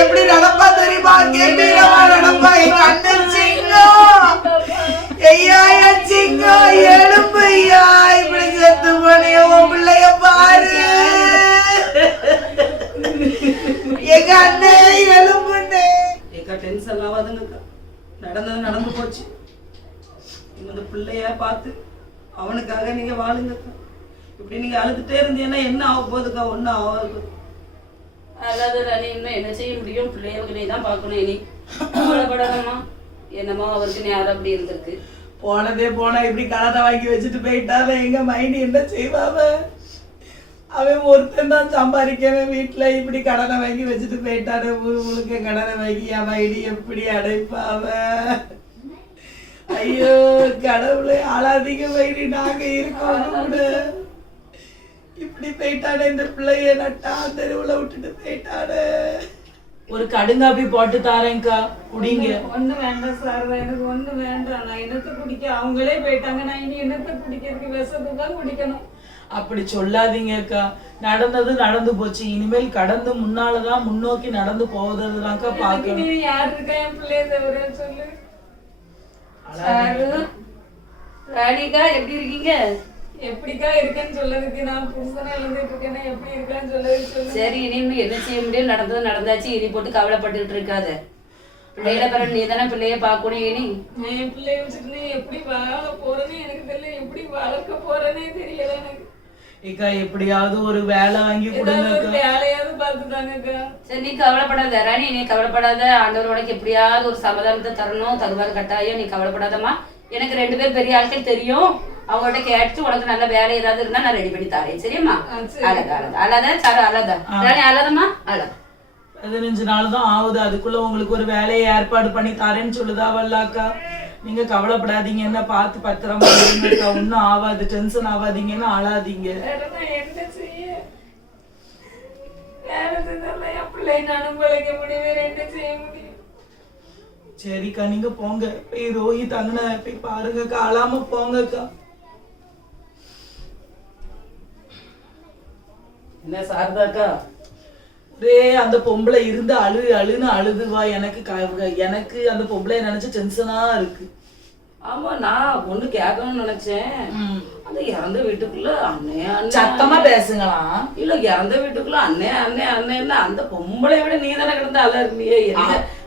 எப்படி நடப்பா தெரியுமா? கம்பீரமா நடப்பா எங்க அண்ணன் சிங்கம். ஐயா என் சிங்கம் எலும்பு ஐயா, இப்படி செத்து போனிய உன் பிள்ளைய பாரு. எங்க அண்ணன் எலும்புன்னு ஏக்கா டென்ஷன் ஆகாதுங்கக்கா. நடந்தது நடந்து போச்சு. இந்த பிள்ளைய பார்த்து அவனுக்காக நீங்க வாழுங்கக்கா. இப்படி நீங்க அழுதுட்டே இருந்தீங்கன்னா என்ன ஆக போகுதுக்கா? ஒன்றும் ஆகாது. அதாவது ராணி இன்னும் என்ன செய்ய முடியும்? பிள்ளைகளை தான் பார்க்கணும். இனி கவலைப்படாதம்மா. என்னமோ அவருக்கு நேரம் அப்படி இருந்திருக்கு. போனதே போனா இப்படி கடனை வாங்கி வச்சுட்டு போயிட்டாவே எங்க மைனி என்ன செய்வாவ? அவன் ஒருத்தன் தான் சம்பாதிக்கவன் வீட்டுல இப்படி கடனை வாங்கி வச்சுட்டு போயிட்டாரு. ஊர் முழுக்க கடனை வாங்கி என் மைனி எப்படி அடைப்பாவ? ஐயோ கடவுளே, ஆளாதீங்க மைனி, நாங்க இருக்கோம் கூட. இப்படி போயிட்டானே இந்த பிள்ளைய, நட்டா தெருவுல விட்டுட்டு போயிட்டானே. ஒரு கடுங்காப்பி போட்டு தாரேங்க்கா, குடிங்க. ஒண்ணு வேண்டாம் சார், எனக்கு ஒண்ணு வேண்டாம். நான் என்னத்தை குடிக்க? அவங்களே போயிட்டாங்க, நான் இனி என்னத்தை குடிக்கிறதுக்கு? விஷத்தை தான் குடிக்கணும். அப்படி சொல்லாதீங்கக்கா. நடந்தது நடந்து போச்சு. இனிமேல் கடந்து முன்னாலதான் முன்னோக்கி நடந்து போவதுதான்க்கா பாக்கணும். நீ யாரு இருக்கா என் பிள்ளைய தவிர? சொல்லு. ராணிகா எப்படி இருக்கீங்க? எப்படிக்கா இருக்கேன்னு சொல்லதுக்கு நான் புதுசனா எழுந்துட்டு இருக்கேன்னா எப்படி இருக்கான்னு சொல்லு. சரி, இனிமே என்ன செய்ய முடியும்? நடந்தது நடந்தாச்சு. இனி போட்டு கவலைப்பட்டுட்டு இருக்காத. பிள்ளையில பிறகு நீ தானே பிள்ளைய பார்க்கணும். இனி என் பிள்ளைய வச்சுட்டு நீ எப்படி வாழ போறேன்னு எனக்கு தெரியல, எப்படி வளர்க்க போறேன்னே தெரியல எனக்கு. ஏக்கா எப்படியாவது ஒரு வேலை வாங்கி கொடுங்க. வேலையாவது பார்த்துதாங்கக்கா. சரி, நீ கவலைப்படாத ராணி, நீ கவலைப்படாத. ஆண்டவர் உனக்கு எப்படியாவது ஒரு சமாதானத்தை தரணும், தருவார் கட்டாயம். நீ கவலைப்படாதம்மா. எனக்கு 2 பேர் பெரிய ஆட்கள் தெரியும். அவங்கள்ட்ட கேட்டு உனக்கு நல்ல வேலை ஏதாவது இருந்தா நான் ரெடி பண்ணி தரேன். சரியாம்மா? அழகா அழகா சார், அழகா ராணி, அழகம்மா அழகா. 15 நாள் தான் ஆகுது. அதுக்குள்ள உங்களுக்கு ஒரு வேலையை ஏற்பாடு பண்ணி தரேன்னு சொல்லுதாவல்லாக்கா. நீங்க கவலைப்படாதீங்க, என்ன பார்த்து பத்திரமா இருங்கக்கா. ஒன்னும் ஆகாது, டென்ஷன் ஆகாதீங்கன்னு ஆளாதீங்க. என்ன செய்ய? வேலை செஞ்சாலும் என் பிள்ளை நானும் பிழைக்க முடியும், வேற என்ன செய்ய முடியும்? சரிக்கா, நீங்க போங்க. போய் ரோஹித் அண்ணனை போய் பாருங்கக்கா, அழாம போங்கக்கா. என்ன சாரதாக்கா? ஒரே அந்த பொம்பளை இருந்து அழுன்னு அழுதுவா. எனக்கு அந்த பொம்பளை நினைச்சு டென்ஷனா இருக்கு. ஆமா, நான் ஒண்ணு கேட்கணும்னு நினைச்சேன். அந்த இறந்த வீட்டுக்குள்ள அண்ணே அண்ணே சத்தமா பேசுங்களா? இல்ல, இறந்த வீட்டுக்குள்ள அண்ணே அண்ணே அண்ணேன்னா அந்த பொம்பளை விட நீ தானே கிடந்த அழ இருந்தியே.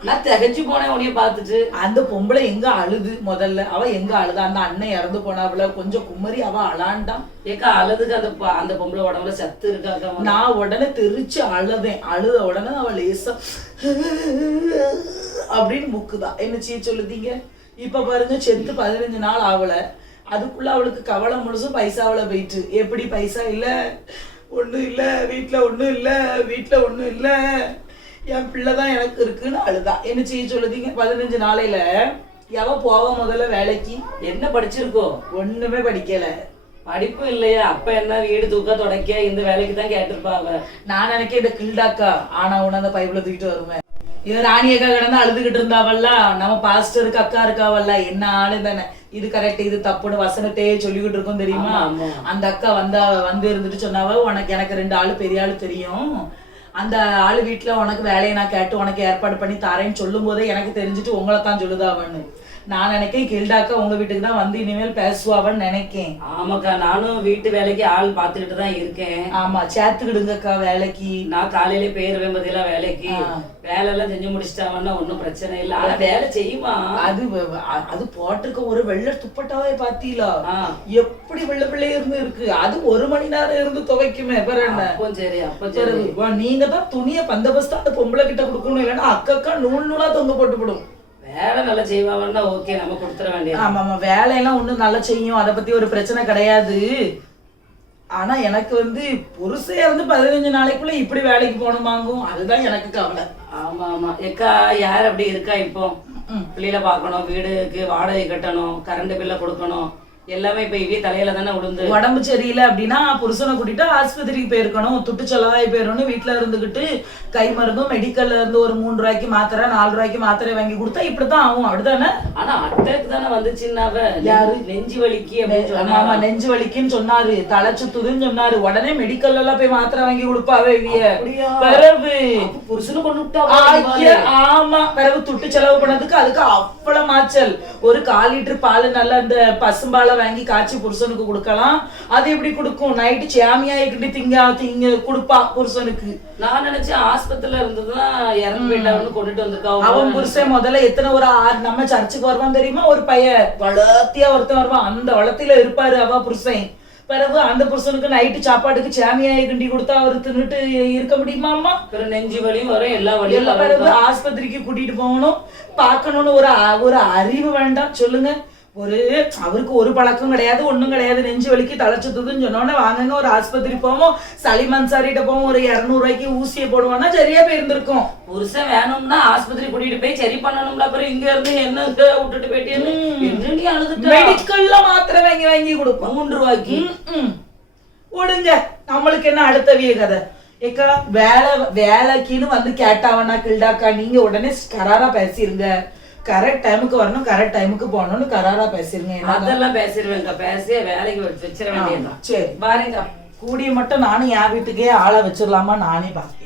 நான் திகச்சு போனேன் உனைய பாத்துட்டு. அந்த பொம்பளை எங்க அழுது? முதல்ல அவ எங்க அழுதா? அந்த அண்ணன் இறந்து போனாவில கொஞ்சம் குமரி அவ அழாண்டான். ஏக்கா அழுதுக்கு அந்த பொம்பளை உடம்புல சத்து இருக்காக்கா. நான் உடனே தெரிச்சு அழுதேன். அழுத உடனே அவ லேசா அப்படின்னு முக்குதான். என்ன செய்ய சொல்லுதீங்க? இப்ப பாருங்க, செத்து 15 நாள் ஆகல. அதுக்குள்ள அவளுக்கு கவலை முழுசும் பைசாவில போயிட்டு. எப்படி பைசா இல்ல, ஒண்ணும் இல்ல வீட்டுல, ஒண்ணும் இல்ல வீட்டுல, ஒண்ணும் இல்ல, என் பிள்ளைதான் எனக்கு இருக்குன்னு அழுதா. என்ன செய்ய சொல்லுதீங்க? 15 நாளையில எவ போவ முதல்ல வேலைக்கு? என்ன படிச்சிருக்கோ? ஒண்ணுமே படிக்கல. படிப்பும் இல்லையா? அப்ப என்ன வீடு தூக்க தொடக்க இந்த வேலைக்கு தான் கேட்டிருப்பாங்க. நான் நினைக்க இந்த கில்டாக்கா ஆனா உன அந்த பைப்புல தூக்கிட்டு வருவேன். இது ராணியக்கா கிடந்து அழுதுகிட்டு இருந்தாவல்ல, நம்ம பாஸ்டருக்கு அக்கா இருக்காவல்ல, என்ன ஆளு தானே, இது கரெக்ட் இது தப்புன்னு வசனத்தையே சொல்லிக்கிட்டு இருக்கோம் தெரியுமா? அந்த அக்கா வந்து இருந்துட்டு சொன்னாவ, எனக்கு 2 ஆளு பெரிய ஆளு தெரியும், அந்த ஆளு வீட்டுல உனக்கு வேலையை நான் கேட்டு உனக்கு ஏற்பாடு பண்ணி தரேன்னு சொல்லும் போதே எனக்கு தெரிஞ்சுட்டு உங்களை தான் சொல்லுதாவன்னு நான் நினைக்கேன். கில்டாக்கா உங்க வீட்டுக்கு தான் வந்து இனிமேல் பேசுவாவன்னு நினைக்கேன். ஆமாக்கா, நானும் வீட்டு வேலைக்கு ஆள் பாத்துக்கிட்டு தான் இருக்கேன். ஆமா, சேர்த்துக்கிடுங்கக்கா வேலைக்கு. நான் காலையிலே போயிருவேன் பதிலா வேலைக்கு. வேலை எல்லாம் செஞ்சு முடிச்சிட்டாங்கன்னா ஒன்னும் பிரச்சனை இல்லை. ஆனா வேலை செய்யுமா? அது போட்டிருக்க ஒரு வெள்ளை துப்பட்டாவே பாத்தீங்களா? எப்படி வெள்ளை பிள்ளைய இருக்கு. அது 1 மணி நேரம் இருந்து துவைக்குமே. அப்போ சரி, அப்போ சரி. நீங்க தான் துணிய பந்தபஸ்தா அந்த பொம்பளை கிட்ட கொடுக்கணும், இல்லைன்னா அக்கா நூல் நூலா தொங்க போட்டு போடும். வேலை நல்லா செய்வாங்கன்னா ஓகே, நம்ம கொடுத்துட வேண்டிய. ஆமா, வேலையெல்லாம் ஒண்ணும் நல்லா செய்யும், அதை பத்தி ஒரு பிரச்சனை கிடையாது. ஆனா எனக்கு புருஷன் இருந்து 15 நாளைக்குள்ள இப்படி வேலைக்கு போகணுமாங்கும், அதுதான் எனக்கு கவலை. ஆமா ஆமா. எக்கா யார் அப்படி இருக்கா? இப்போ பிள்ளைல பாக்கணும், வீடுக்கு வாடகை கட்டணும், கரண்ட் பில்ல கொடுக்கணும், எல்லாமே இப்ப இதே தலையில தானே விழுந்து. உடம்பு சரியில்லை அப்படின்னா புருஷனை கூட்டிட்டு ஆஸ்பத்திரிக்கு போயிருக்கணும், துட்டு செலவாகி போயிடணும். வீட்டுல இருந்துகிட்டு கை மருந்தும் மெடிக்கல்ல இருந்து ஒரு 3 ரூபாய்க்கு மாத்திரை 4 ரூபாய்க்கு மாத்திரை வாங்கி கொடுத்தா இப்படித்தான் ஆகும். அப்படிதானே? ஆனா அட்டாக் தானே வந்துச்சுன்னாவ யாரு? நெஞ்சு வலிக்கு அப்படின்னு ஆமா ஆமா, நெஞ்சு வலிக்குன்னு சொன்னாரு, தலை சுத்துதுன்னு சொன்னாரு. உடனே மெடிக்கல்ல எல்லாம் போய் மாத்திரை வாங்கி கொடுப்பாவே பிறகு புருஷனு கொண்டு விட்டா. ஆமா, பிறகு துட்டு செலவு பண்ணதுக்கு அதுக்கு அவ்வளவு மாச்சல். ஒரு 1/4 லிட்டர் பால் நல்லா இந்த பசும்பாலை வாங்கி காய்ச்சி புருஷனுக்கு கொடுக்கலாம். அது எப்படி கொடுக்கும்? நைட்டு சேமியாயிக்கிட்டு திங்க கொடுப்பா புருஷனுக்கு. நான் நினைச்சேன் ஆஸ்பத்திரியில இருந்துதான் இறந்து போயிட்டான்னு கொண்டுட்டு வந்திருக்கா. அவன் புருஷன் முதல்ல எத்தனை ஒரு 6 நம்ம சர்ச்சுக்கு வருவான் தெரியுமா? ஒரு பையன் வளர்த்தியா ஒருத்தன் வருவான், அந்த வளர்த்தில இருப்பாரு அவ புருஷன். பிறகு அந்த புருஷனுக்கு நைட்டு சாப்பாட்டுக்கு சேமியாயை கிண்டி கொடுத்தா அவரு தின்னுட்டு இருக்க முடியுமாமா? நெஞ்சு வலியும் வரும், எல்லா வலியும். பிறகு ஆஸ்பத்திரிக்கு கூட்டிட்டு போகணும், பார்க்கணும்னு ஒரு அறிவு வேண்டாம் சொல்லுங்க? அவருக்கு ஒரு பழக்கம் கிடையாது, ஒண்ணும் கிடையாது. நெஞ்சு வலிக்கு தலைச்சுத்துதுன்னு சொன்னோன்னே வாங்குங்க ஒரு ஆஸ்பத்திரி போவோம், சளி மன்சாரிட்ட போவோம், ஒரு 200 ரூபாய்க்கு ஊசியை போடுவான்னா சரியா போயிருந்திருக்கும். புருஷன் வேணும்னா ஆஸ்பத்திரி கூட்டிட்டு போய் சரி பண்ணணும்ல. அப்புறம் இங்க இருந்து என்ன விட்டுட்டு போயிட்டேன்னு என்ன அழுதுட்டு மெடிக்கல்ல மாத்திரை வாங்கி கொடுப்போம் 3 ரூபாய்க்கு. விடுங்க, நம்மளுக்கு என்ன அடுத்தவிய கதை. ஏக்கா வேலைக்குன்னு வந்து கேட்டாவனா கில்டாக்கா, நீங்க உடனே கராரா பேசிருங்க. கரெக்ட் டைமுக்கு வரணும், கரெக்ட் டைமுக்கு போகணும்னு கராரா பேசிருங்க. அதெல்லாம் பேசிடுவேங்க, பேசிய வேலைக்கு வச்சிட வேண்டியதுதான். சரி பாருங்க, கூடிய மட்டும் நானும் என் வீட்டுக்கே ஆளை வச்சிடலாமா நானே பாக்கேன்.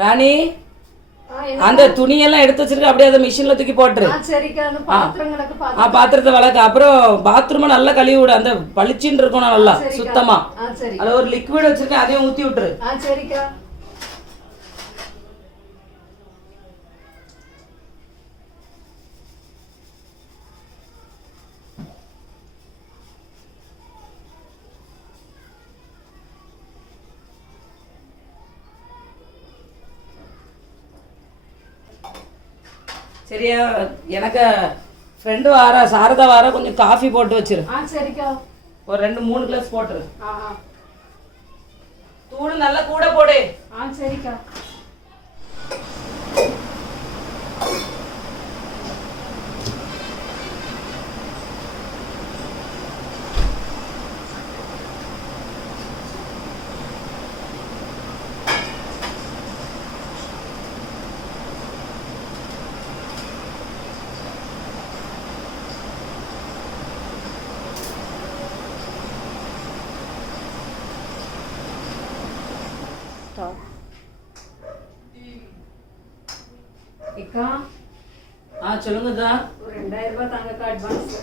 ராணி, அந்த துணியெல்லாம் எடுத்து வச்சிருக்க, அப்படியே அதை மிஷின்ல தூக்கி போட்டுரு. பாத்திரத்தை வளர்க்க. அப்புறம் பாத்ரூம் நல்லா கழுவி விடு, அந்த பளிச்சுன்னு இருக்கணும் நல்லா சுத்தமா. அதுல ஒரு லிக்விட் வச்சிருக்கேன், அதையும் ஊத்தி விட்டுரு. சரியா? எனக்கு ஃப்ரெண்டு வாரா, சாரதா வாரா, கொஞ்சம் காஃபி போட்டு வச்சிரு. ஒரு 2-3 கிளாஸ் போட்டுரு. தூள் நல்லா கூட போடு. சரிக்கா. சொல்லுங்கக்கா. ஒரு 2000 ரூபாய் தாங்கக்கா அட்வான்ஸ்.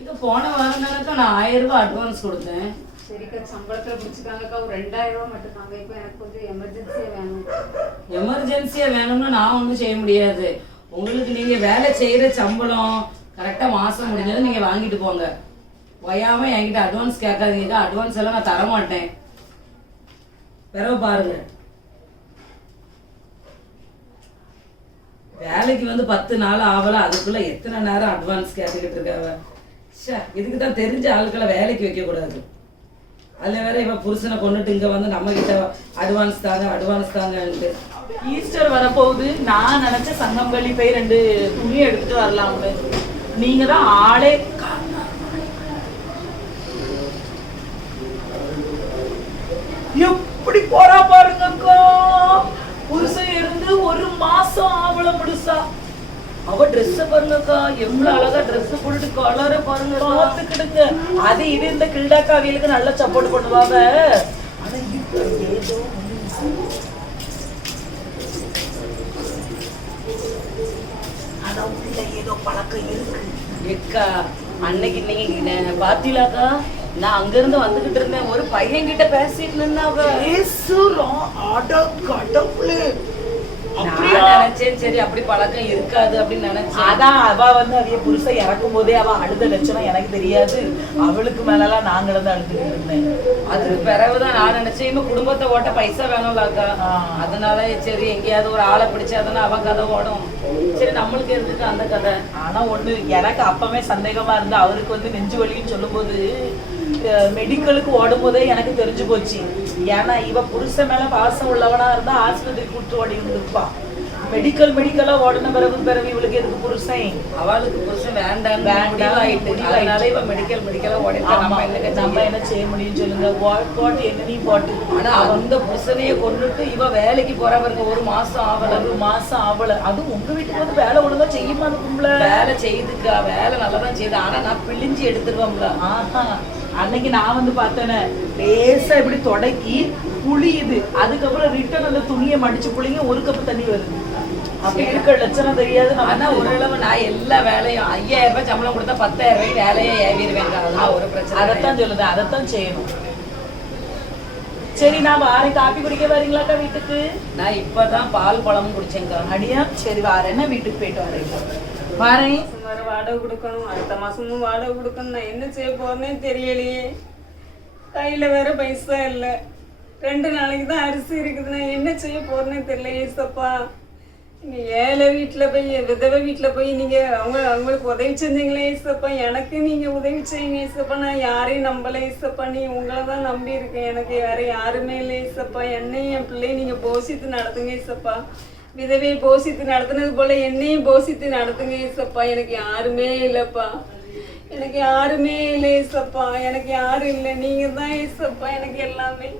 இது போன வாரம் தானக்கா நான் 1000 ரூபாய் அட்வான்ஸ் கொடுத்தேன். சரிக்கா, சம்பளத்துல பிடிச்சிக்காங்கக்கா. ஒரு 2000 ரூபாய் மட்டும் தாங்க. இப்போ எனக்கு கொஞ்சம் எமர்ஜென்சியா வேணும். எமர்ஜென்சியா வேணும்னா நான் ஒன்றும் செய்ய முடியாது. உங்களுக்கு நீங்க வேலை செய்யற சம்பளம் கரெக்டா மாசம் முடிஞ்சது நீங்க வாங்கிட்டு போங்க. வயாம என்கிட்ட அட்வான்ஸ் கேட்காதீங்க. அட்வான்ஸ் எல்லாம் நான் தர மாட்டேன். பிறகு பாருங்க, வேலைக்கு வந்து 10 நாள் ஆகல, அதுக்குள்ள எத்தனை நேரம் அட்வான்ஸ் கேட்டுக்கிட்டு இருக்காவ. இதுக்கு தான் தெரிஞ்ச ஆட்களை வேலைக்கு வைக்க கூடாது. அதுல வேற இவ புருஷனை கொண்டுட்டு இங்க வந்து நம்ம கிட்ட அட்வான்ஸ் தாங்க. ஈஸ்டர் வரப்போகுது. நான் நினைச்ச சங்கம்பள்ளி போய் 2 துணி எடுத்துட்டு வரலாம்னு. நீங்க தான் ஆளே எப்படி போறா பாருங்கக்கா. புருஷன் இருந்து 1 மாசம் ஆவல முழுசா. அவ ட்ரெஸ் பாருங்கக்கா, எவ்வளவு அழகா ட்ரெஸ் போட்டுட்டு கலரை பாருங்க, பார்த்துக்கிடுங்க. அது இது இந்த கில்டாக்காவியலுக்கு நல்லா சப்போர்ட் பண்ணுவாங்க. ஆனா இப்ப ஏதோ ஆனா உள்ள ஏதோ பழக்கம் இருக்கு. எக்கா, அன்னைக்கு நீங்க பாத்தீங்களாக்கா, நான் அங்க இருந்து வந்துகிட்டு இருந்தேன், ஒரு பையன் கிட்ட பேசிட்டு இருந்தா. அப்படியா? நினைச்சேன் சரி அப்படி பழக்கம் இருக்காது அப்படின்னு நினைச்சேன். அதான் அவ வந்து அவைய புருஷன் இறக்கும் போதே அவ அழுத லட்சணம் எனக்கு தெரியாது. அவளுக்கு மேலலாம் நாங்க இருந்து அழுதுட்டு இருந்தேன். அதுக்கு பிறகுதான் நான் நினைச்சேன் இன்னும் குடும்பத்தை ஓட்ட பைசா வேணும்லாக்கா. அதனால சரி எங்கேயாவது ஒரு ஆளை பிடிச்சாதானே அவன் கதை ஓடும். சரி நம்மளுக்கு இருந்துட்டு அந்த கதை. ஆனா ஒண்ணு எனக்கு அப்பவே சந்தேகமா இருந்து அவருக்கு வந்து நெஞ்சு வலின்னு சொல்லும்போது மெடிக்கலுக்கு ஓடும் போதே எனக்கு தெரிஞ்சு போச்சு. ஏன்னா இவ புருஷன் மேல பாசம் உள்ளவனா இருந்தா ஆஸ்பத்திரி கூட்டு ஓடி இருந்திருப்பான். மெடிக்கலா ஓடின பிறகு இவளுக்கு எதுக்கு புருஷன்? அவளுக்கு புருஷன் வேண்டாம் அதனால இவன் மெடிக்கலா ஓடிட்டா. நம்ம என்ன செய்ய முடியும் சொல்லுங்க? போட்டு என்ன நீ போட்டு. ஆனா அந்த புருஷனையே கொண்டுட்டு இவ வேலைக்கு போறவருக்கு ஒரு மாசம் ஆவல. அதுவும் உங்க வீட்டுக்கு வந்து வேலை ஒழுங்கா செய்யுமா அந்த கும்பல? வேலை செய்யுதுக்கா, வேலை நல்லாதான் செய்யுது. ஆனா நான் பிழிஞ்சு எடுத்துருவோம்ல. ஆஹா, அன்னைக்கு நான் வந்து பார்த்தேனே லேசா இப்படி தொடக்கி புளியுது. அதுக்கப்புறம் ரிட்டர்ன் அந்த துணியை மடிச்சு புளிங்க ஒரு கப்பு தண்ணி வருது. அப்படி இருக்க லட்சணம் தெரியாது. ஆனா ஓரளவு நான் எல்லா வேலையும் 5000 ரூபாய் சம்பளம் கொடுத்தா 10,000 ரூபாய்க்கு வேலையை ஏவிடுவேன். அதெல்லாம் ஒரு பிரச்சனை. அதைத்தான் சொல்லுது, அதைத்தான் செய்யணும். சரி நான் வாரேன். காப்பி குடிக்க வரீங்களாக்கா வீட்டுக்கு? நான் இப்பதான் பால் பழமும் குடிச்சேங்க்கா. அடியா சரி வாரேன்னா வீட்டுக்கு போயிட்டு வரேன். வாரேன். வேற வாடகை கொடுக்கணும், அடுத்த மாசமும் வாடகை கொடுக்கணும். நான் என்ன செய்ய போறேன்னே தெரியலையே. கையில வேற பைசா இல்லை. 2 நாளைக்கு தான் அரிசி இருக்குது. நான் என்ன செய்ய போறேன்னே தெரியல. ஏசப்பா, நீங்க ஏழை வீட்டுல போய் விதவை வீட்டுல போய் நீங்க அவங்களுக்கு உதவி செஞ்சீங்களே ஏசப்பா. எனக்கு நீங்க உதவி செய்யுங்க ஏசப்பா. நான் யாரையும் நம்பல ஏசப்பா. நீ உங்களை தான் நம்பி இருக்கேன். எனக்கு வேற யாருமே இல்லை ஏசப்பா. என்னையும் என் பிள்ளையும் நீங்க போஷித்து நடத்துங்க ஏசப்பா. விதவையை போஷித்து நடத்துனது போல என்னையும் போஷித்து நடத்துங்க ஏசப்பா. எனக்கு யாருமே இல்லைப்பா. எனக்கு யாருமே இல்லை ஏசப்பா. எனக்கு யாரும் இல்லை. நீங்க தான் ஏசப்பா எனக்கு எல்லாமே.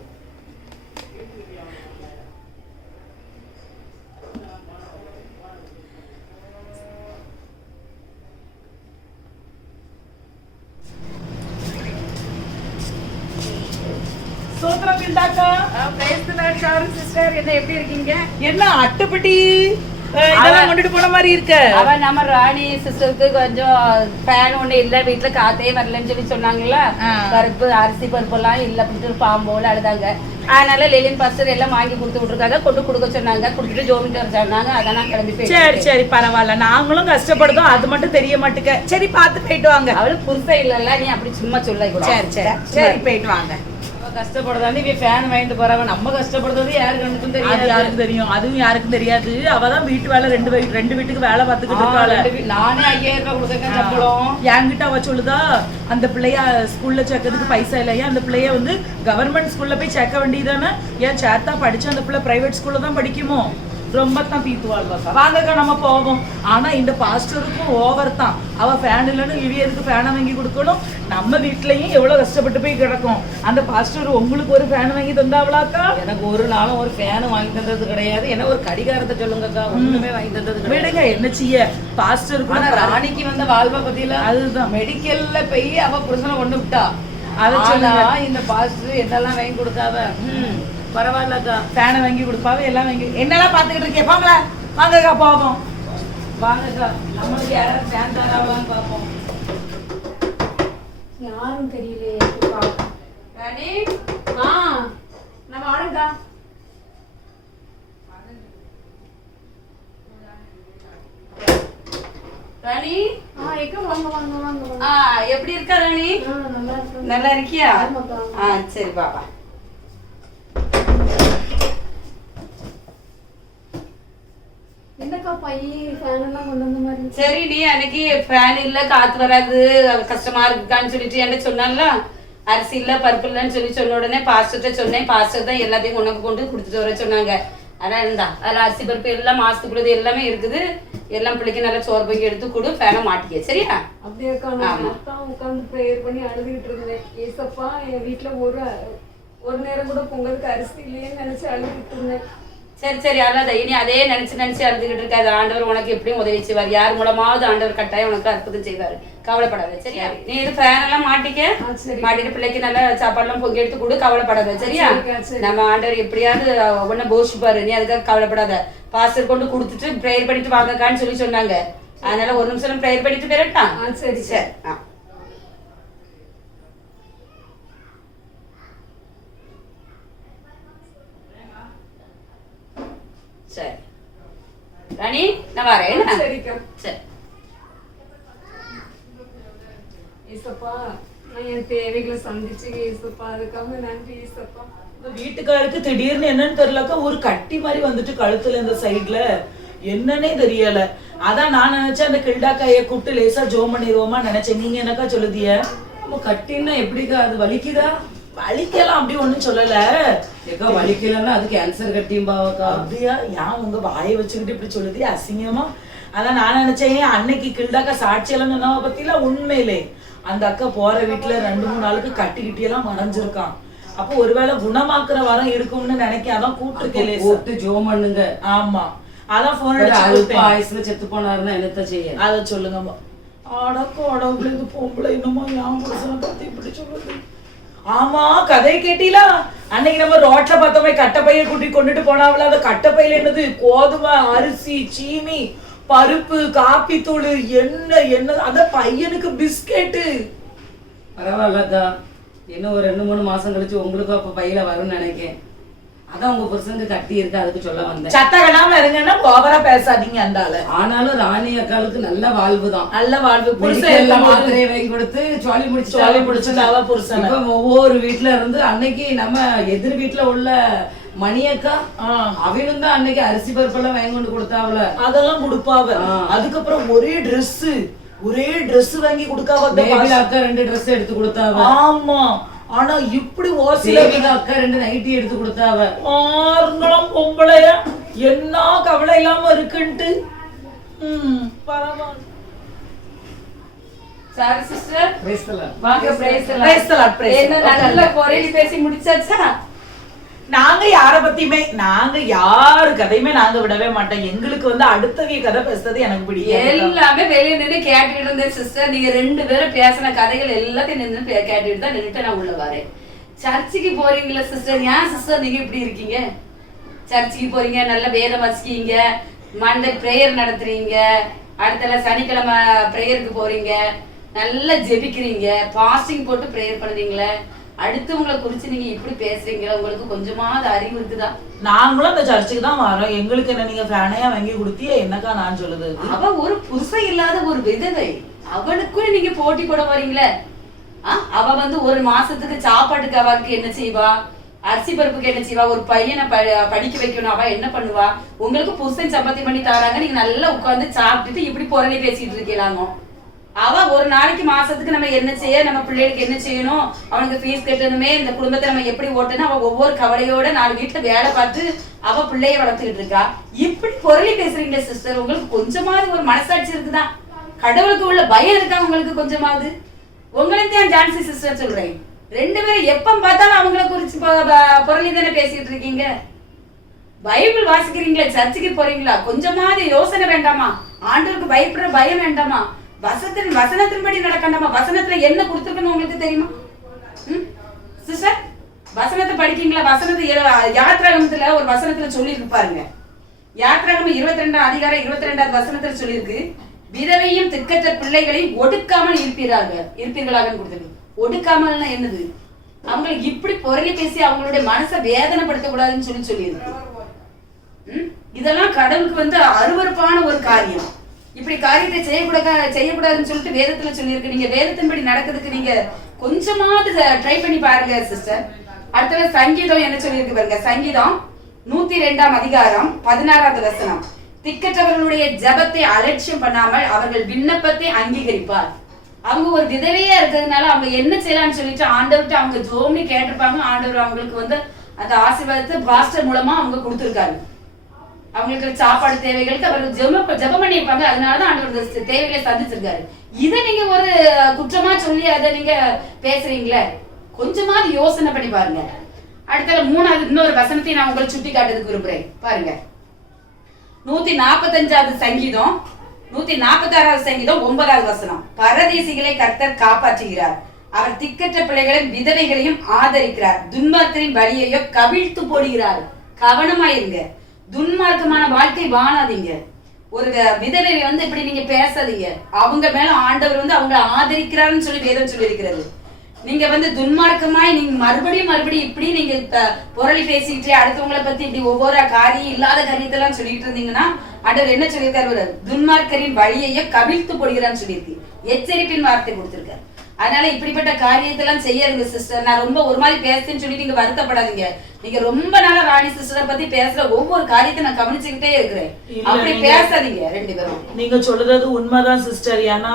சோத்ரம் பிண்டாக்கா. சிஸ்டர் என்ன எப்படி இருக்கீங்க? என்ன அட்டைப்பட்டி இதெல்லாம் கொண்டுட்டு போன மாதிரி இருக்க? அவ நம்ம ராணி சிஸ்டருக்கு கொஞ்சம் ஃபேன் ஒண்ணு இல்ல, வீட்டுல காத்தே வரலன்னு சொல்லி சொன்னாங்கல்ல. பருப்பு அரிசி பருப்பு எல்லாம் இல்ல அப்படின்ட்டு பாம்போல அழுதாங்க. அதனால லெலின் பாஸ்டர் எல்லாம் வாங்கி கொடுத்து விட்டுருக்காங்க. கொண்டு கொடுக்க சொன்னாங்க. கொடுத்துட்டு ஜோமிட்டு வர சொன்னாங்க. அதான் கிளம்பி போய். சரி சரி பரவாயில்ல. நாங்களும் கஷ்டப்படுதோம், அது மட்டும் தெரிய மாட்டுக்க. சரி பார்த்து போயிட்டு வாங்க. அவளுக்கு புருஷன் இல்லல்ல, நீ அப்படி சும்மா சொல்ல. சரி சரி சரி போயிட்டு வாங்க. கஷ்டப்படுதாண்டி இவன் ஃபேன் வாங்கிட்டு போறவன். நம்ம கஷ்டப்படுறது யாருக்கு கண்டுக்கும் அது தெரியாது. யாருக்கும் தெரியும்? அதுவும் யாருக்கும் தெரியாது. அவதான் வீட்டு வேலை ரெண்டு வீட்டுக்கு வேலை பார்த்துக்கிட்டு இருக்காள. நானே 5000 ரூபாய் கொடுக்க சம்பளம். என்கிட்ட அவ சொல்லுதா அந்த பிள்ளைய ஸ்கூல்ல சேர்க்கறதுக்கு பைசா இல்லையா, அந்த பிள்ளைய வந்து கவர்மெண்ட் ஸ்கூல்ல போய் சேர்க்க வேண்டியதானே. ஏன் சேர்த்தா படிச்சு அந்த பிள்ளை பிரைவேட் ஸ்கூல்ல தான் படிக்குமோ? ரொம்ப தான் பீத்துவாள். வாங்கக்கா நம்ம போவோம். ஆனா இந்த பாஸ்டருக்கும் ஓவர் தான். அவ ஃபேன் இல்லைன்னு இவியருக்கு ஃபேனை வாங்கி கொடுக்கணும். நம்ம வீட்லயும் எவ்வளவு கஷ்டப்பட்டு போய் கிடக்கும். அந்த பாஸ்டர் உங்களுக்கு ஒரு ஃபேன் வாங்கி தந்தாவளாக்கா? எனக்கு ஒரு நாளும் ஒரு ஃபேன் வாங்கி தந்தது கிடையாது. என்ன ஒரு கடிகாரத்தை சொல்லுங்கக்கா, ஒண்ணுமே வாங்கி தந்தது கிடையாது. விடுங்க, என்ன செய்ய. பாஸ்டர் கூட ராணிக்கு வந்த வாழ்வை பத்தியில அதுதான் மெடிக்கல்ல போய் அவ புருஷனை கொண்டு விட்டா. அதை ஆனா இந்த பாஸ்டர் என்னெல்லாம் வாங்கி கொடுத்தாவ. பரவாயில்லக்கா, ஃபேனை வாங்கி கொடுப்பாவே எல்லாம் வாங்கி. என்னெல்லாம் பார்த்துக்கிட்டு இருக்கே, போங்களா வாங்கக்கா போவோம். வாங்கக்கா, நம்மளுக்கு யாராவது ஃபேன் தராங்களான்னு பார்ப்போம். யாரும் தெரியலையே. ராணி நம்ம ஆடுங்கா. ராணி எப்படி இருக்கா ராணி? நல்லா இருக்கியா? சரி பாப்பா. என்னக்கா பையன் ஃபேன் எல்லாம் கொண்டு வந்த மாதிரி? சரி, நீ அன்னைக்கு ஃபேன் இல்ல காத்து வராது கஷ்டமா இருக்குக்கான்னு சொல்லிட்டு என்ன சொன்னால, அரிசி இல்ல பருப்பு இல்லன்னு சொல்லி சொன்ன உடனே பாஸ்டர்ட்ட சொன்னேன். பாஸ்டர் தான் எல்லாத்தையும் உனக்கு கொண்டு கொடுத்துட்டு வர சொன்னாங்க. அதான் இருந்தா அதுல அரிசி பருப்பு எல்லாம் மாசத்துக்குள்ளது எல்லாமே இருக்குது. எல்லாம் பிள்ளைக்கு நல்லா சோறு பொங்கி எடுத்து கொடு, ஃபேனை மாட்டிக்க. சரியா? அப்படியே உட்காந்து ப்ரேயர் பண்ணி அழுதுகிட்டு இருந்தேன். ஏசப்பா, என் வீட்டுல ஒரு நேரம் கூட பொங்கலுக்கு அரிசி இல்லையேன்னு நினைச்சு அழுதுகிட்டு இருந்தேன். சரி சரி அல்லாத இனி அதே நினைச்சு அழுதுகிட்டு இருக்காது. ஆண்டவர் உனக்கு எப்படியும் உதவி செய்வார். யார் மூலமாவது ஆண்டவர் கட்டாயம் உனக்கு அற்புதம் செய்வாரு. கவலைப்படாத. சரியா? நீ இது ஃபேன் எல்லாம் மாட்டிக்க. மாட்டிட்டு பிள்ளைக்கு நல்லா சாப்பாடு எல்லாம் பொங்கி எடுத்து கொடு. கவலைப்படாத. சரியா? நம்ம ஆண்டவர் எப்படியாவது ஒன்ன போஷிப்பாரு. நீ அதுக்காக கவலைப்படாத. பாஸ்டர் கொண்டு கொடுத்துட்டு ப்ரேயர் பண்ணிட்டு வாங்கக்கான்னு சொல்லி சொன்னாங்க. அதனால ஒரு நிமிஷம் ப்ரேயர் பண்ணிட்டு போயிட்டான். சரி சரி. சரி ராணி நான் வரேன். சரிக்கா. சரி. ஏசப்பா நான் என் தேவைகளை சந்திச்சுங்க ஏசப்பா, அதுக்காக நன்றி ஏசப்பா. இந்த வீட்டுக்காருக்கு திடீர்னு என்னன்னு தெரியலக்கா ஒரு கட்டி மாதிரி வந்துட்டு கழுத்துல இந்த சைட்ல என்னன்னே தெரியல. அதான் நான் நினைச்சேன் அந்த கில்டாக்காயை கூப்பிட்டு லேசா ஜோம் பண்ணிடுவோமா நினைச்சேன். நீங்க என்னக்கா சொல்லுதிய? நம்ம கட்டின்னா எப்படிக்கா அது வலிக்குதா? வலிக்கலாம் அப்படி ஒண்ணும் சொல்லல. ஏக்கா வலிக்கலன்னா அது கேன்சர் கட்டியும் பாவக்கா. அப்படியா? ஏன் உங்க வாயை வச்சுக்கிட்டு இப்படி சொல்லுது அசிங்கமா? அதான் நான் நினைச்சேன் அன்னைக்கு கில்டாக்கா சாட்சியெல்லாம் சொன்னவ பத்தில உண்மையிலே அந்த அக்கா போற வீட்டுல 2-3 நாளுக்கு கட்டிக்கிட்டி எல்லாம் மறைஞ்சிருக்கான். அப்போ ஒருவேளை குணமாக்குற வரம் இருக்கும்னு நினைக்க அதான் கூப்பிட்டுருக்கேன். கூப்பிட்டு ஜோம் பண்ணுங்க. ஆமா அதான் போன் ஆயுசுல செத்து போனாருன்னா என்னத்த செய்ய? அத சொல்லுங்க. அடக்கோடவுல இது பொம்பளை இன்னுமா என் புருஷனை பத்தி இப்படி சொல்லுது. ஆமா கதை கேட்டீங்களா? அன்னைக்கு நம்ம ரோட்ல பார்த்தோமே கட்டப்பைய கூட்டி கொண்டுட்டு போனாவில, அந்த கட்டப்பையில என்னது கோதுமை, அரிசி, சீனி, பருப்பு, காப்பி தூள், என்ன அந்த பையனுக்கு பிஸ்கெட்டு. பரவாயில்லக்கா, இன்னும் ஒரு 2-3 மாசம் கழிச்சு உங்களுக்கும் அப்ப பையில வரும்னு நினைக்கேன். அதான் உங்க புருஷனுக்கு கட்டி இருக்கு, அதுக்கு சொல்ல வந்தேன். சத்தகடாம இருங்கன்னா ஓவரா பேசாதீங்க. அந்தால ஆனாலும் ராணி அக்காளுக்கு நல்ல வாழ்வுதான். நல்ல வாழ்வு. புருஷன் மாத்திரையை வாங்கி கொடுத்து சோழி முடிச்சுட்டாவ புருஷன். ஒவ்வொரு வீட்டுல இருந்து அன்னைக்கு நம்ம எதிர் வீட்டுல உள்ள மணியக்கா அவளும் தான் அன்னைக்கு அரிசி பருப்பெல்லாம் வாங்கி கொண்டு கொடுத்தாவல. அதெல்லாம் கொடுப்பாவ. அதுக்கப்புறம் ஒரே ட்ரெஸ் வாங்கி கொடுக்காவ. அக்கா 2 ட்ரெஸ் எடுத்து கொடுத்தாவ. ஆமா ஆனா இப்படி ஓசில அக்கா 2 நைட்டி எடுத்து கொடுத்தாவ. ஆறுங்களும் பொம்பளைய என்ன கவலை இல்லாம இருக்குன்ட்டு. பரவாயில்ல. Sorry sister. Praise the Lord. வாங்க பிரைஸ் தி லார்ட். என்ன நல்ல குறையில பேசி முடிச்சாச்சா? நாங்க யாரு கதையுமே நாங்க விடவே மாட்டோம். எங்களுக்கு அடுத்தவிய கதை பேசுறது எனக்கு பிடிக்கும். எல்லாமே வெளியே நின்று கேட்டுட்டு இருந்தேன் சிஸ்டர். நீங்க 2 பேரும் பேசின கதைகள் எல்லாத்தையும் நின்று கேட்டுட்டு தான் நின்றுட்டு நான் உள்ள வரேன். சர்ச்சுக்கு போறீங்களா சிஸ்டர்? ஏன் சிஸ்டர் நீங்க இப்படி இருக்கீங்க? சர்ச்சுக்கு போறீங்க, நல்ல வேதம் வச்சுக்கீங்க, மண்டே பிரேயர் நடத்துறீங்க, அடுத்த சனிக்கிழமை பிரேயருக்கு போறீங்க, நல்லா ஜெபிக்கிறீங்க, பாஸ்டிங் போட்டு பிரேயர் பண்ணுறீங்களே, அடுத்தவங்களை குறிச்சு நீங்க இப்படி பேசுறீங்களா? உங்களுக்கு கொஞ்சமாவது அறிவு இருக்குதா? நாங்களும் அந்த சர்ச்சுக்கு தான் வரோம். எங்களுக்கு என்ன நீங்க ஃபேனையா வாங்கி கொடுத்தியா என்னக்கா நான் சொல்லுது? அவ ஒரு புருஷன் இல்லாத ஒரு விதவை, அவனுக்கும் நீங்க போட்டி போட வரீங்களே. அவ ஒரு மாசத்துக்கு சாப்பாட்டுக்கு அவளுக்கு என்ன செய்வா? அரிசி பருப்புக்கு என்ன செய்வா? ஒரு பையனை படிக்க வைக்கணும், அவ என்ன பண்ணுவா? உங்களுக்கு புருஷன் சப்பாத்தி பண்ணி தராங்க, நீங்க நல்லா உட்கார்ந்து சாப்பிட்டுட்டு இப்படி புறணி பேசிட்டு இருக்கலாங்க. அவ ஒரு நாளைக்கு மாசத்துக்கு நம்ம என்ன செய்ய, நம்ம பிள்ளைகளுக்கு என்ன செய்யணும், அவனுக்கு ஃபீஸ் கட்டணுமே, இந்த குடும்பத்தை நம்ம எப்படி ஓட்டணும், அவ ஒவ்வொரு கவலையோட 4 வீட்டுல வேலை பார்த்து அவ பிள்ளைய வளர்த்துக்கிட்டு இருக்கா. இப்படி பொருளி பேசுறீங்களே சிஸ்டர், உங்களுக்கு கொஞ்சமாவது ஒரு மனசாட்சி இருக்குதா? கடவுளுக்கு உள்ள பயம் இருக்கா உங்களுக்கு கொஞ்சமாவது? உங்களுக்கு தான் ஜான்சி சிஸ்டர் சொல்றேன். 2 பேரும் எப்ப பார்த்தாலும் அவங்கள குறிச்சு பொருளி தானே பேசிட்டு இருக்கீங்க. பைபிள் வாசிக்கிறீங்களா? சர்ச்சுக்கு போறீங்களா? கொஞ்சமாவது யோசனை வேண்டாமா? ஆண்டவருக்கு பயப்படுற பயம் வேண்டாமா? வசனத்தின்படி நடக்கண்டாமா? வசனத்துல என்ன கொடுத்துருக்குன்னு உங்களுக்கு தெரியுமா சிஸ்டர்? வசனத்தை படிக்கீங்களா? வசனத்தை யாத்ராகமத்துல ஒரு வசனத்துல சொல்லியிருக்கு பாருங்க. யாத்ராகமம் 22 அதிகாரம் 22வது வசனத்துல சொல்லியிருக்கு, விதவையும் திக்கற்ற பிள்ளைகளையும் ஒடுக்காமல் இருப்பீர்களாக கொடுத்துருக்கு. ஒடுக்காமல்னா என்னது? அவங்களுக்கு இப்படி பொருளி பேசி அவங்களுடைய மனசை வேதனைப்படுத்த கூடாதுன்னு சொல்லியிருக்கு. இதெல்லாம் கடவுளுக்கு அருவருப்பான ஒரு காரியம். இப்படி காரியத்தை செய்யக்கூடாதுன்னு சொல்லிட்டு வேதத்துல சொல்லியிருக்கு. நீங்க வேதத்தின்படி நடக்கிறதுக்கு நீங்க கொஞ்சமாவது ட்ரை பண்ணி பாருங்க சிஸ்டர். அடுத்தது சங்கீதம் என்ன சொல்லியிருக்கு பாருங்க. சங்கீதம் 102ஆம் அதிகாரம் 16வது வசனம், திக்கற்றவர்களுடைய ஜபத்தை அலட்சியம் பண்ணாமல் அவர்கள் விண்ணப்பத்தை அங்கீகரிப்பார். அவங்க ஒரு விதவையா இருக்கிறதுனால அவங்க என்ன செய்யலாம்னு சொல்லிட்டு ஆண்டவர்கிட்ட அவங்க ஜோம்னு கேட்டிருப்பாங்க. ஆண்டவர் அவங்களுக்கு அந்த ஆசீர்வாதத்தை பாஸ்டர் மூலமா அவங்க கொடுத்துருக்காரு. அவங்களுக்கு சாப்பாடு தேவைகளுக்கு அவர்கள் ஜெபம் பண்ணியிருப்பாங்க. அதனாலதான் ஆண்டவர் தேவைகளை சந்திச்சிருக்காரு. இதை நீங்க ஒரு குற்றமா சொல்லி அதை நீங்க பேசுறீங்களே, கொஞ்சமாவது யோசனை பண்ணி பாருங்க. அடுத்த 3வது இன்னொரு வசனத்தை நான் உங்களுக்கு சுட்டி காட்டுறதுக்கு விரும்புறேன். பாருங்க, 145வது சங்கீதம் 146வது சங்கீதம் 9வது வசனம், பரதேசிகளை கர்த்தர் காப்பாற்றுகிறார், அவர் திக்கற்ற பிள்ளைகளையும் விதவைகளையும் ஆதரிக்கிறார், துன்மார்க்கரின் வழியையோ கவிழ்த்து போடுகிறார். கவனமாயிருங்க, துன்மார்க்கமான வாழ்க்கை வாழாதீங்க. ஒரு விதவை இப்படி நீங்க பேசாதீங்க. அவங்க மேல ஆண்டவர் அவங்களை ஆதரிக்கிறாருன்னு சொல்லி வேதம் சொல்லி இருக்கிறது. நீங்க துன்மார்க்கமாய் நீங்க மறுபடியும் இப்படி நீங்க புரளி பேசிக்கிட்டு அடுத்தவங்களை பத்தி இப்படி ஒவ்வொரு காரியம் இல்லாத காரியத்தெல்லாம் சொல்லிட்டு இருந்தீங்கன்னா ஆண்டவர் என்ன சொல்லியிருக்காரு, துன்மார்க்கரின் வழியையே கவிழ்த்து போடுகிறான்னு சொல்லியிருக்கு, எச்சரிப்பின் வார்த்தை கொடுத்திருக்காரு. அதனால இப்படிப்பட்ட காரியத்தெல்லாம் செய்யாதுங்க சிஸ்டர். நான் ரொம்ப ஒரு மாதிரி பேசுறேன்னு சொல்லி நீங்க வருத்தப்படாதீங்க. நீங்க ரொம்ப நாளா ராணி சிஸ்டரை பத்தி பேசுற ஒவ்வொரு காரியத்தை நான் கவனிச்சுக்கிட்டே இருக்கிறேன். அப்படி பேசாதீங்க ரெண்டு பேரும். நீங்க சொல்றது உண்மைதான் சிஸ்டர். ஏன்னா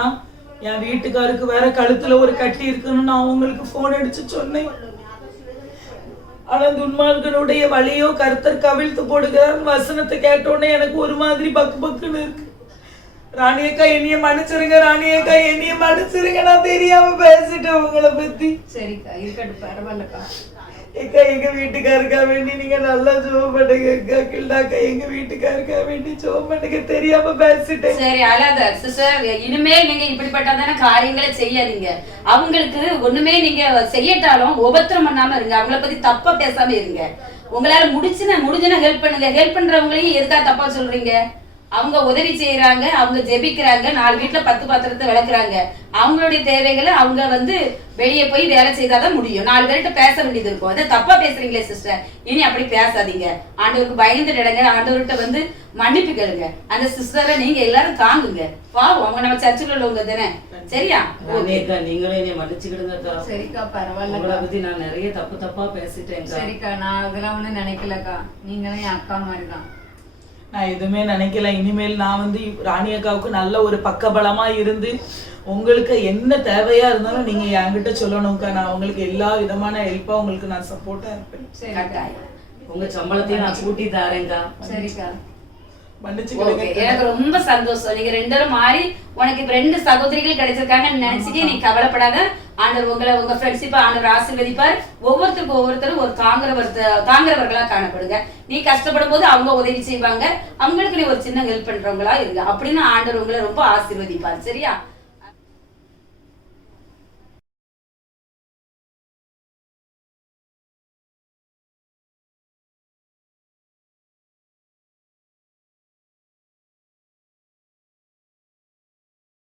என் வீட்டுக்காருக்கு வேற கழுத்துல ஒரு கட்டி இருக்குன்னு நான் உங்களுக்கு போன் அடிச்சு சொன்னேன். ஆனா துன்மார்க்கனுடைய வழியோ கர்த்தர் கவிழ்த்து போடுகிறார் வசனத்தை கேட்டோன்னே எனக்கு ஒரு மாதிரி பக்கு பக்குன்னு இருக்கு. ராணியக்கா என்னைய மன்னிச்சிருங்க, ராணியக்கா என்னைய மன்னிச்சிருங்க, நான் தெரியாம பேசிட்டேன் உங்களை பத்தி. சரிக்கா, இருக்கட்டும், பரவாயில்லக்கா. ஏக்கா எங்க வீட்டுக்காருக்கா வேண்டி நீங்க நல்லா ஜோம் பண்ணுங்க அக்கா. கில்டாக்கா எங்க வீட்டுக்காருக்கா வேண்டி ஜோம் பண்ணுங்க, தெரியாம பேசிட்டேன். சரி அழாத சிஸ்டர், இனிமேல் நீங்க இப்படிப்பட்டதான காரியங்களை செய்யாதீங்க. அவங்களுக்கு ஒண்ணுமே நீங்க செய்யட்டாலும் உபத்திரம் பண்ணாம இருங்க, அவங்கள பத்தி தப்பா பேசாம இருங்க. உங்களால முடிஞ்சுன்னா ஹெல்ப் பண்ணுங்க. ஹெல்ப் பண்றவங்களையும் எதுக்கா தப்பா சொல்றீங்க? அவங்க உதவி செய்யறாங்க, அவங்க ஜெபிக்கிறாங்க, 4 வீட்டுல 10 பாத்திரத்தை விளக்குறாங்க. அவங்களுடைய தேவைகளை அவங்க வெளியே போய் வேலை செய்தாதான் முடியும். 4 பேர்கிட்ட பேச வேண்டியது இருக்கும். அதை தப்பா பேசுறீங்களே சிஸ்டர், இனி அப்படி பேசாதீங்க. ஆண்டவருக்கு பயந்து நடங்க, ஆண்டவர்கிட்ட மன்னிப்பு கேளுங்க. அந்த சிஸ்டரை நீங்க எல்லாரும் தாங்குங்க. பாவம் அவங்க நம்ம சர்ச்சுல உள்ளவங்க தானே. சரியா? ஓகேக்கா, நீங்களும் என்னை மன்னிச்சுக்கிடுங்கக்கா. சரிக்கா, பரவாயில்ல. உங்களை பத்தி நான் நிறைய தப்பா பேசிட்டேன். சரிக்கா, நான் அதெல்லாம் ஒண்ணும் நினைக்கலக்கா. நீங்களும் என் அக்கா மாதிரிதான். நான் எதுவுமே நினைக்கல. இனிமேல் நான் ராணி அக்காவுக்கு நல்ல ஒரு பக்கபலமா இருந்து உங்களுக்கு என்ன தேவையா இருந்தாலும் நீங்க என்கிட்ட சொல்லணும்க்கா. நான் உங்களுக்கு எல்லா விதமான ஹெல்ப்பா உங்களுக்கு நான் சப்போர்ட்டா இருப்பேன். உங்க சம்பளத்தையும் நான் கூட்டி தாரேன்க்கா. சரிக்கா, எனக்கு ரொம்ப சந்தோஷம். நீங்க 2 பேரும் மாறி உனக்கு இப்ப 2 சகோதரிகள் கிடைச்சிருக்காங்கன்னு நினைச்சுட்டு நீ கவலைப்படாத. ஆண்டவர் உங்க ஃப்ரெண்ட்ஷிப்பா ஆண்டவர் ஆசீர்வதிப்பார். ஒவ்வொருத்தரும் ஒரு தாங்குறவர்களா காணப்படுங்க. நீ கஷ்டப்படும் போது அவங்க உதவி செய்வாங்க, அவங்களுக்கு நீ ஒரு சின்ன ஹெல்ப் பண்றவங்களா இருங்க. அப்படின்னு ஆண்டவர் உங்களை ரொம்ப ஆசீர்வதிப்பார். சரியா?